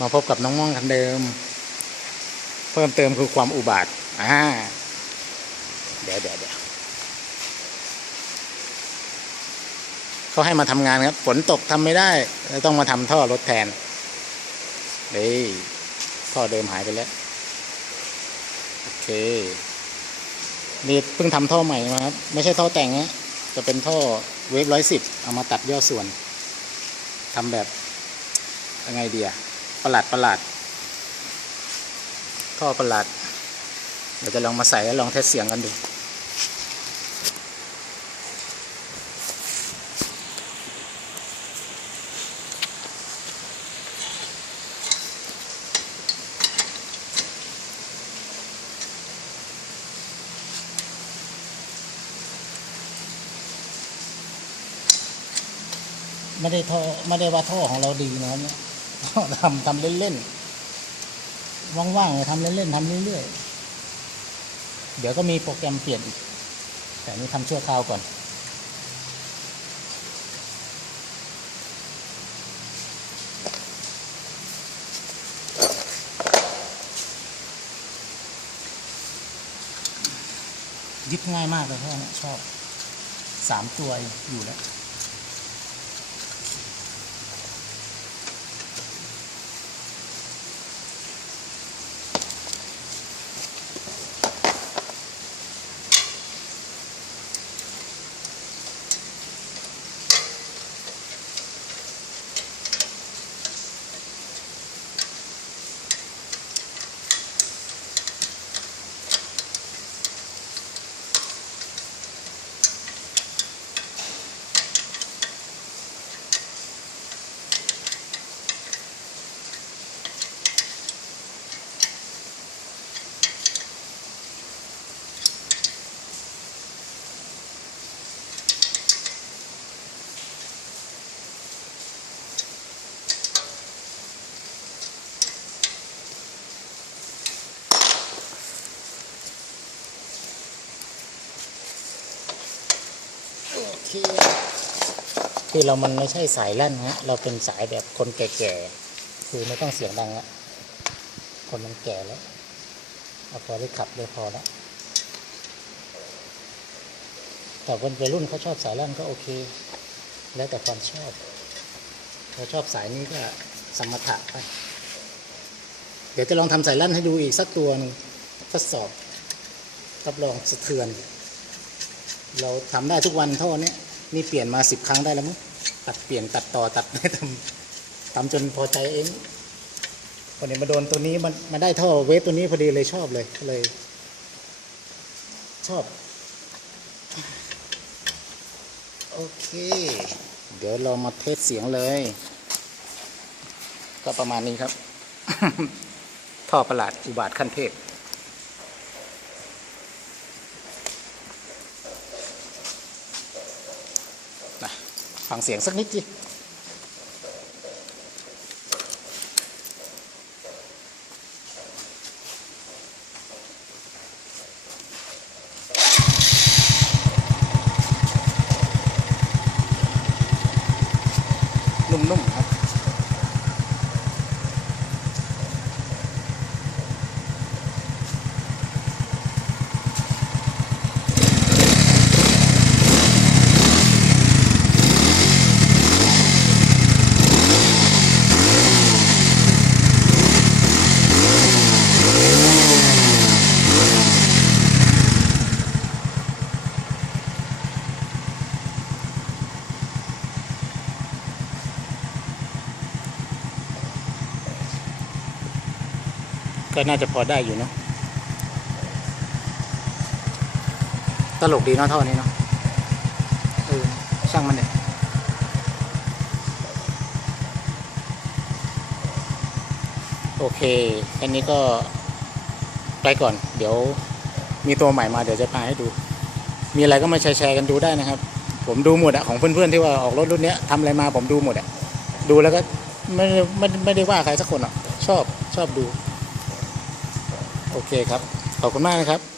มาพบกับน้องม่องคันเดิม เพิ่มเติมคือความอุบาทอ่าเดี๋ยวเดี๋ยวเดี๋ยวเขาให้มาทำงานครับ ฝนตกทำไม่ได้ต้องมาทำท่อรถแทนเฮ้ยท่อเดิมหายไปแล้ว โอเคนี่เพิ่งทำท่อใหม่มาครับ ไม่ใช่ท่อแต่งนะจะเป็นท่อเวฟร้อยสิบเอามาตัดย่อส่วนทำแบบยังไงดีอะ ประหลาดประหลาดท่อประหลาด เดี๋ยวจะลองมาใส่แล้วลองเทสเสียงกันดูไม่ได้ท่อไม่ได้ว่าท่อของเราดีนะเนี่ย ทำทำเล่นๆ ว่างๆทำเล่นๆทำเรื่อยๆ เดี๋ยวก็มีโปรแกรมเปลี่ยนอีก แต่นี่ทำชั่วคราวก่อน ยึดง่ายมากเลยพ่อเนี่ยชอบสามตัวอยู่แล้ว คคือเรามันไม่ใช่สายลั่นฮะ เราเป็นสายแบบคนแก่ๆ คือไม่ต้องเสียงดังละคนมันแก่แล้ว เอาพอได้ขับได้พอแล้วแต่คนวัยรุ่นเขาชอบสายลั่นก็โอเค แล้วแต่ความชอบเขาชอบสายนี้ก็สมถะไป เดี๋ยวจะลองทำสายลั่นให้ดูอีกสักตัวหนึงทดสอบรับรองสะเทือน เราทำได้ทุกวันเท่อเนี้ นี่เปลี่ยนมาสิบครั้งได้แล้วมั้งตัดเปลี่ยนตัดต่อตัดได้ทำทำจนพอใจเองพอเนี่ยมาโดนตัวนี้มันมาได้ท่อเวฟตัวนี้พอดีเลยชอบเลยเลย ชอบ โอเค เดี๋ยวเรามาเทสเสียงเลย ก็ประมาณนี้ครับ ท่อประหลาดอุบาทขั้นเทพ ฟังเสียงสักนิดสิ ก็น่าจะพอได้อยู่เนาะตลกดีเนาะท่อนี้เนาะเออช่างมันเนี่ยโอเคอันนี้ก็ไปก่อน เดี๋ยวมีตัวใหม่มาเดี๋ยวจะพาให้ดู มีอะไรก็มาแชร์ๆกันดูได้นะครับ ผมดูหมดอะของเพื่อนๆที่ว่าออกรถรุ่นเนี้ยทำอะไรมาผมดูหมดอะดูแล้วก็ไม่ได้ไม่ไม่ได้ว่าใครสักคนอะชอบชอบดู โอเคครับ ขอบคุณมากนะครับ